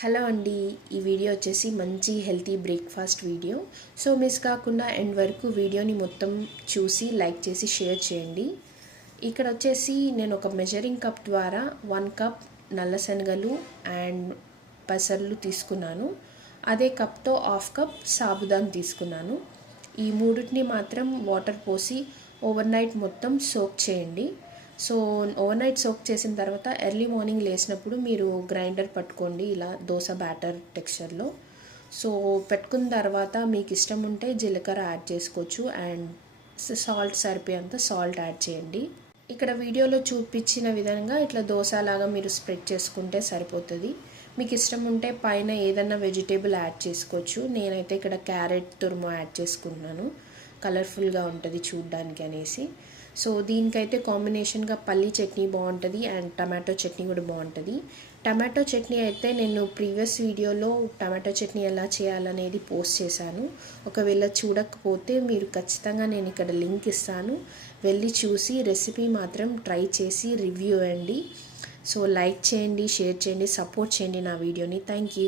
Hello అండి, ఈ video వచ్చేసి మంచి healthy breakfast video. So miss కాకుండా ఎండ్ వరకు వీడియోని మొత్తం చూసి లైక్ చేసి షేర్ చేయండి. ఇక్కడ వచ్చేసి నేను ఒక మెజరింగ్ కప్ ద్వారా 1 కప్ నల్ల శనగలు అండ్ పెసర్లు తీసుకున్నాను. అదే కప్తో 1/2 కప్ సాబుదానా తీసుకున్నాను. ఈ మూడింటిని మాత్రం వాటర్ పోసి ఓవర్ నైట్ మొత్తం సోక్ చేయండి. సో ఓవర్ నైట్ సోక్ చేసిన తర్వాత ఎర్లీ మార్నింగ్ లేచినప్పుడు మీరు గ్రైండర్ పట్టుకోండి, ఇలా దోశ బ్యాటర్ టెక్స్చర్లో. సో పెట్టుకున్న తర్వాత మీకు ఇష్టం ఉంటే జీలకర్ర యాడ్ చేసుకోవచ్చు అండ్ సాల్ట్ సరిపోయేంత సాల్ట్ యాడ్ చేయండి. ఇక్కడ వీడియోలో చూపించిన విధంగా ఇట్లా దోశలాగా మీరు స్ప్రెడ్ చేసుకుంటే సరిపోతుంది. మీకు ఇష్టం ఉంటే పైన ఏదైనా వెజిటేబుల్ యాడ్ చేసుకోవచ్చు. నేనైతే ఇక్కడ క్యారెట్ తురుము యాడ్ చేసుకుంటున్నాను, కలర్ఫుల్గా ఉంటుంది చూడ్డానికి అనేసి. సో దీనికైతే కాంబినేషన్గా పల్లీ చట్నీ బాగుంటుంది అండ్ టమాటో చట్నీ కూడా బాగుంటుంది. టమాటో చట్నీ అయితే నేను ప్రీవియస్ వీడియోలో టమాటో చట్నీ ఎలా చేయాలనేది పోస్ట్ చేశాను. ఒకవేళ చూడకపోతే మీరు ఖచ్చితంగా నేను ఇక్కడ లింక్ ఇస్తాను, వెళ్ళి చూసి రెసిపీ మాత్రం ట్రై చేసి రివ్యూ ఇవ్వండి. సో లైక్ చేయండి, షేర్ చేయండి, సపోర్ట్ చేయండి నా వీడియోని. Thank you.